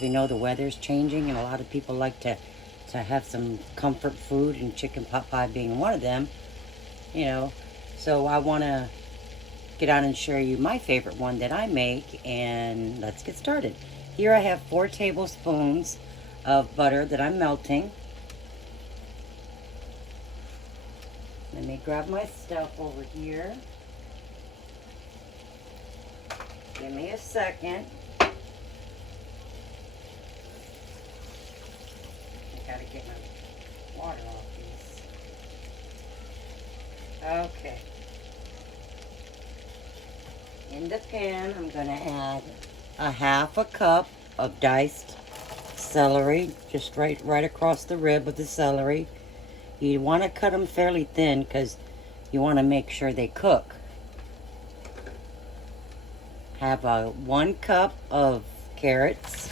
as we know, the weather's changing, and a lot of people like to have some comfort food, and chicken pot pie being one of them, you know. So I want to get on and share you my favorite one that I make, and let's get started. Here I have 4 tablespoons of butter that I'm melting. Let me grab my stuff over here. Give me a second. I gotta get my water off these. Okay. In the pan, I'm gonna add a half a cup of diced celery, just right across the rib of the celery. You want to cut them fairly thin because you want to make sure they cook. Have 1 cup of carrots,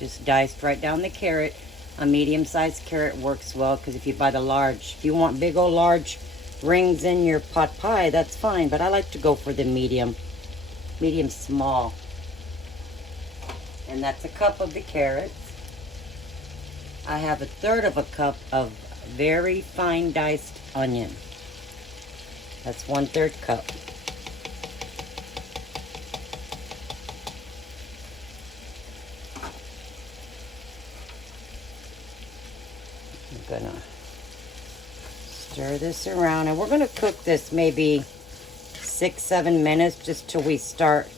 just diced right down the carrot. A medium-sized carrot works well, because if you buy the large, if you want big old large rings in your pot pie, that's fine, but I like to go for the medium small. And that's a cup of the carrots. I have 1/3 of a cup of very fine diced onion. That's 1/3 cup. I'm gonna stir this around, and we're gonna cook this maybe 6-7 minutes, just till we start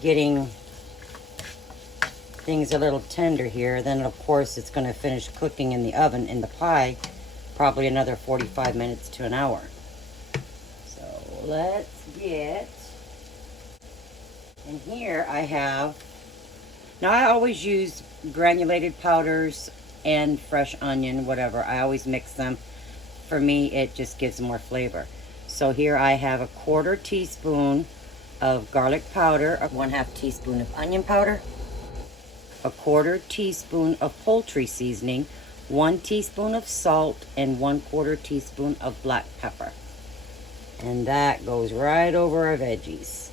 getting things a little tender here. Then of course it's going to finish cooking in the oven in the pie, probably another 45 minutes to an hour. So let's get, and here I have, now I always use granulated powders and fresh onion, whatever. I always mix them. For me, it just gives more flavor. So here I have 1/4 teaspoon of garlic powder, 1/2 teaspoon of onion powder, 1/4 teaspoon of poultry seasoning, 1 teaspoon of salt, and 1/4 teaspoon of black pepper. And that goes right over our veggies.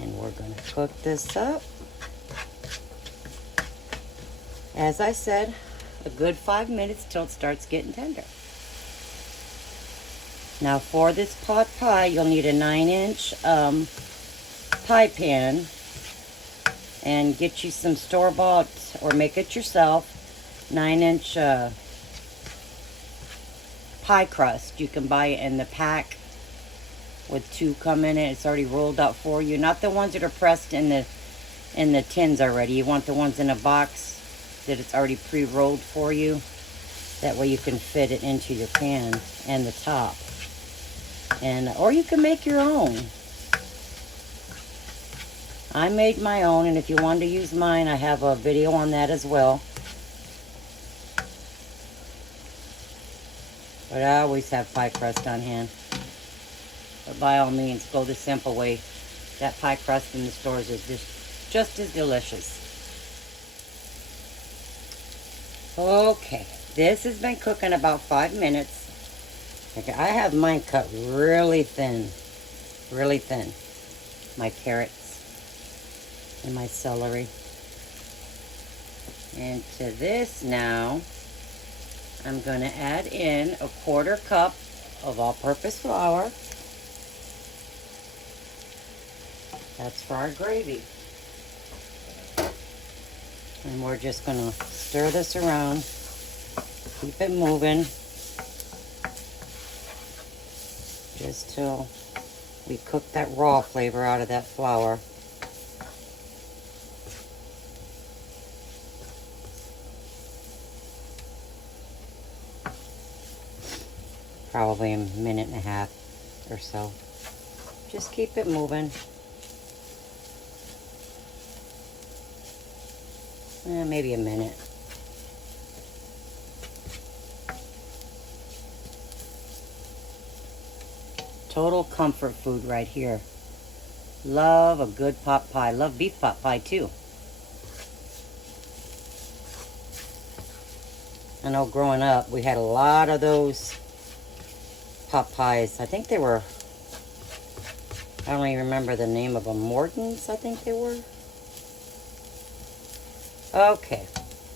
And we're going to cook this up. As I said, a good 5 minutes till it starts getting tender. Now for this pot pie, you'll need a 9-inch pie pan, and get you some store-bought, or make it yourself, 9-inch pie crust. You can buy it in the pack with 2 come in it. It's already rolled out for you. Not the ones that are pressed in the tins already. You want the ones in a box that it's already pre-rolled for you. That way you can fit it into your pan and the top. And or you can make your own. I made my own, and if you want to use mine, I have a video on that as well. But I always have pie crust on hand. But by all means, go the simple way. That pie crust in the stores is just as delicious. Okay, this has been cooking about 5 minutes. Okay, I have mine cut really thin, my carrots and my celery. And to this now, I'm going to add in 1/4 cup of all-purpose flour. That's for our gravy. And we're just going to stir this around, keep it moving, just till we cook that raw flavor out of that flour. Probably a minute and a half or so. Just keep it moving. Maybe a minute. Total comfort food right here. Love a good pot pie. Love beef pot pie too. I know growing up we had a lot of those pot pies. I think they were, I don't even remember the name of them. Morton's, I think they were. Okay,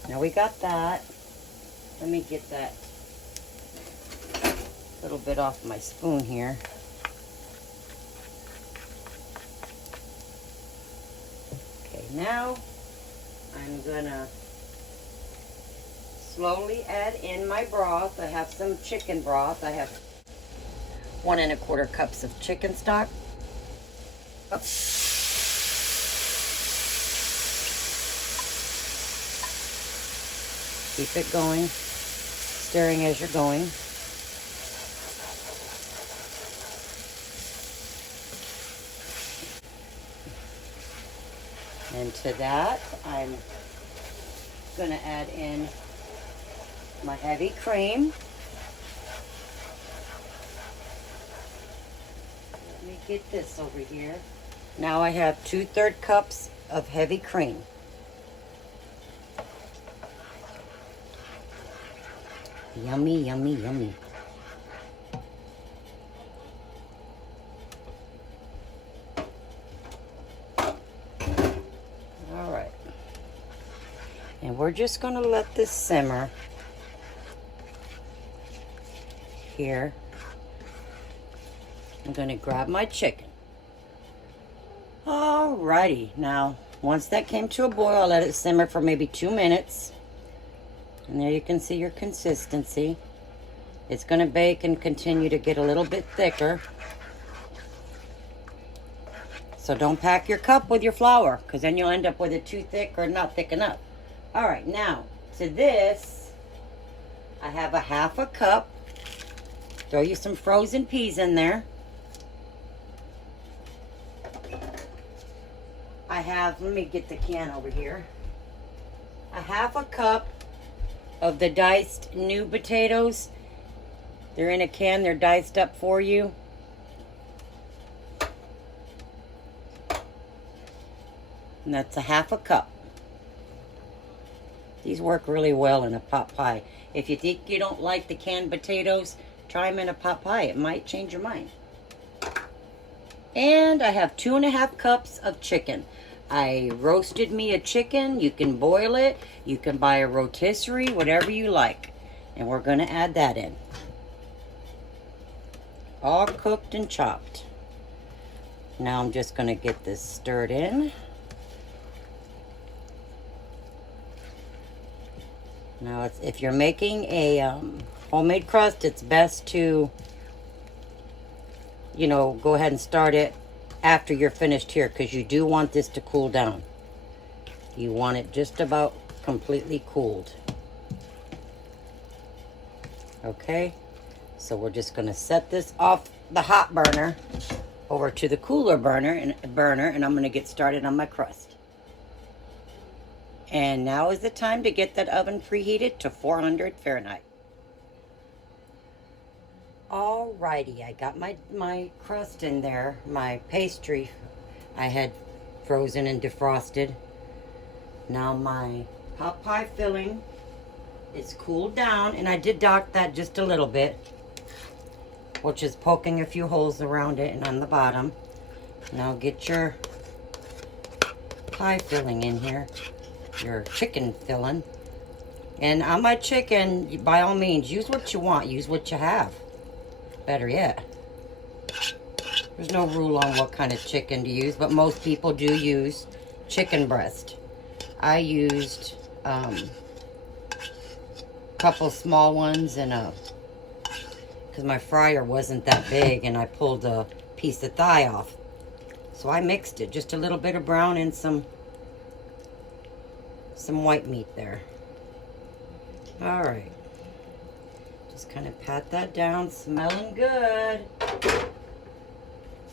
now we got that. Let me get that little bit off my spoon here. Okay, now I'm gonna slowly add in my broth. I have some chicken broth. I have 1 1/4 cups of chicken stock. Oh. Keep it going, stirring as you're going. And to that, I'm gonna add in my heavy cream. Let me get this over here. Now I have 2/3 cups of heavy cream. Yummy, yummy, yummy. All right. And we're just going to let this simmer here. I'm going to grab my chicken. All righty. Now, once that came to a boil, I'll let it simmer for maybe 2 minutes. And there you can see your consistency. It's going to bake and continue to get a little bit thicker. So don't pack your cup with your flour, because then you'll end up with it too thick or not thick enough. All right, now to this, I have a 1/2 cup. Throw you some frozen peas in there. I have, let me get the can over here. A 1/2 cup of the diced new potatoes. They're in a can, they're diced up for you. And that's a 1/2 cup. These work really well in a pot pie. If you think you don't like the canned potatoes, try them in a pot pie. It might change your mind. And I have 2 1/2 cups of chicken. I roasted me a chicken. You can boil it. You can buy a rotisserie, whatever you like. And we're going to add that in. All cooked and chopped. Now I'm just going to get this stirred in. Now, if you're making a homemade crust, it's best to, you know, go ahead and start it after you're finished here, because you do want this to cool down. You want it just about completely cooled. Okay, so we're just going to set this off the hot burner over to the cooler burner, and I'm going to get started on my crust. And now is the time to get that oven preheated to 400 Fahrenheit. Alrighty, I got my crust in there, my pastry I had frozen and defrosted. Now my pot pie filling is cooled down, and I did dock that just a little bit, which is poking a few holes around it and on the bottom. Now get your pie filling in here, your chicken filling. And on my chicken, by all means, use what you want, use what you have. Better yet, there's no rule on what kind of chicken to use, but most people do use chicken breast. I used a couple small ones and because my fryer wasn't that big, and I pulled a piece of thigh off. So I mixed it, just a little bit of brown and some white meat there. All right. Just kind of pat that down, smelling good.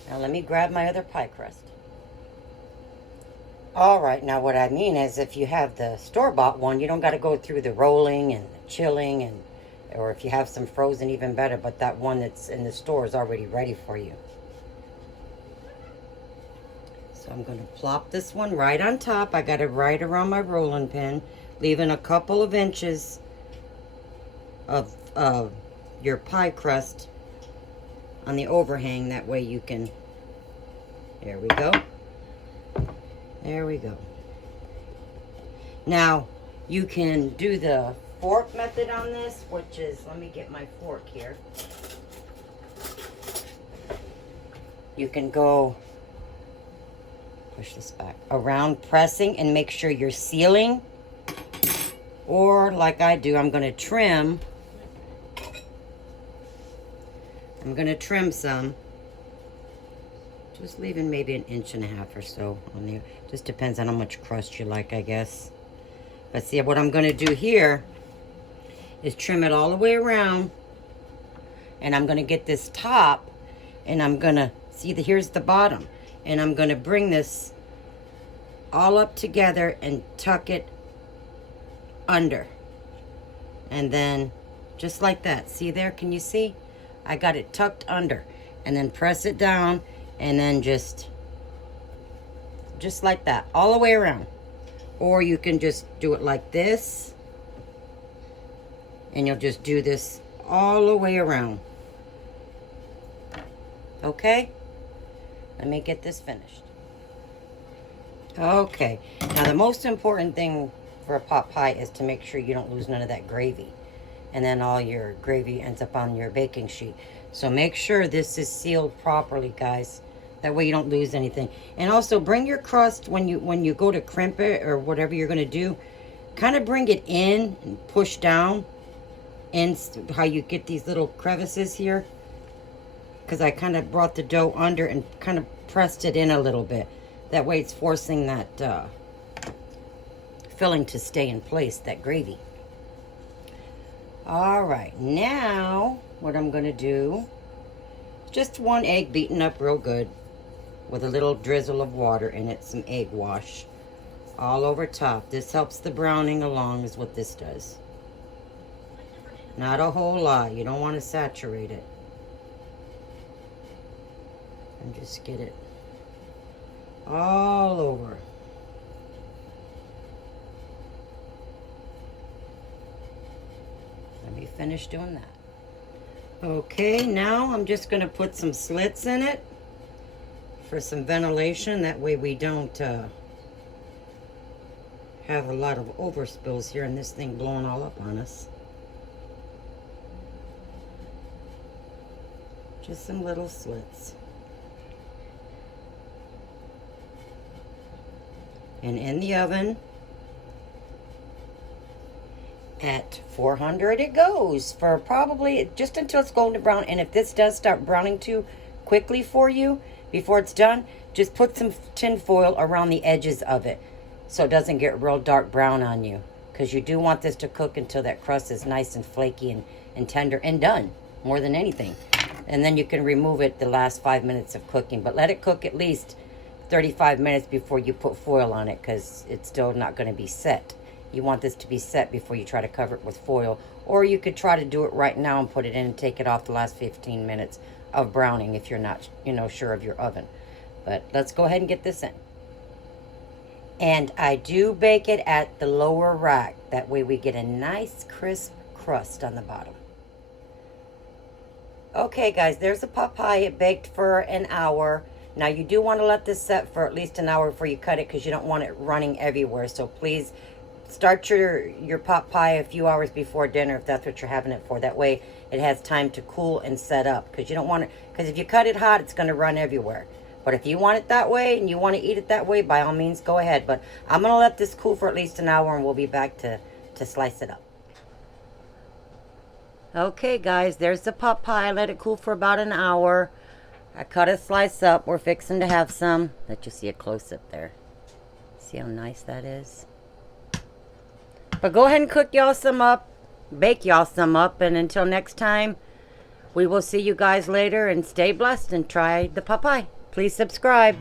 Now let me grab my other pie crust. All right, now what I mean is, if you have the store-bought one, you don't got to go through the rolling and the chilling, or if you have some frozen, even better, but that one that's in the store is already ready for you. So I'm going to plop this one right on top. I got it right around my rolling pin, leaving a couple of inches of your pie crust on the overhang. That way you can, there we go. There we go. Now, you can do the fork method on this, which is, let me get my fork here. You can go, push this back, around pressing and make sure you're sealing. Or like I do, I'm going to trim. I'm going to trim some. Just leaving maybe 1.5 inches or so on there. Just depends on how much crust you like, I guess. But see, what I'm going to do here is trim it all the way around. And I'm going to get this top. And I'm going to, see, here's the bottom. And I'm going to bring this all up together and tuck it under. And then, just like that. See there? Can you see? I got it tucked under. And then press it down. And then just like that. All the way around. Or you can just do it like this. And you'll just do this all the way around. Okay? Let me get this finished. Okay. Now the most important thing for a pot pie is to make sure you don't lose none of that gravy. And then all your gravy ends up on your baking sheet. So make sure this is sealed properly, guys. That way you don't lose anything. And also bring your crust when you go to crimp it or whatever you're going to do. Kind of bring it in and push down. And how you get these little crevices here. Because I kind of brought the dough under and kind of pressed it in a little bit. That way it's forcing that filling to stay in place, that gravy. Alright, now what I'm going to do, just 1 egg beaten up real good with a little drizzle of water in it, some egg wash all over top. This helps the browning along is what this does. Not a whole lot. You don't want to saturate it. And just get it all over. Let me finish doing that. Okay, now I'm just going to put some slits in it for some ventilation. That way we don't have a lot of overspills here and this thing blowing all up on us. Just some little slits. And in the oven at 400 it goes for probably just until it's golden brown. And if this does start browning too quickly for you before it's done, just put some tin foil around the edges of it so it doesn't get real dark brown on you, because you do want this to cook until that crust is nice and flaky and tender and done, more than anything. And then you can remove it the last 5 minutes of cooking, but let it cook at least 35 minutes before you put foil on it, because it's still not going to be set. You want this to be set before you try to cover it with foil. Or you could try to do it right now and put it in and take it off the last 15 minutes of browning if you're not, sure of your oven. But let's go ahead and get this in. And I do bake it at the lower rack. That way we get a nice crisp crust on the bottom. Okay guys, there's the pot pie. It baked for an hour. Now you do want to let this set for at least an hour before you cut it, because you don't want it running everywhere. So please start your pot pie a few hours before dinner if that's what you're having it for. That way it has time to cool and set up, because you don't want it, because if you cut it hot, it's going to run everywhere. But if you want it that way and you want to eat it that way, by all means go ahead. But I'm going to let this cool for at least an hour and we'll be back to slice it up. Okay guys, there's the pot pie. Let it cool for about an hour. I cut a slice up. We're fixing to have some. Let you see a close-up there. See how nice that is? But go ahead and cook y'all some up. Bake y'all some up. And until next time, we will see you guys later. And stay blessed and try the pot pie. Please subscribe.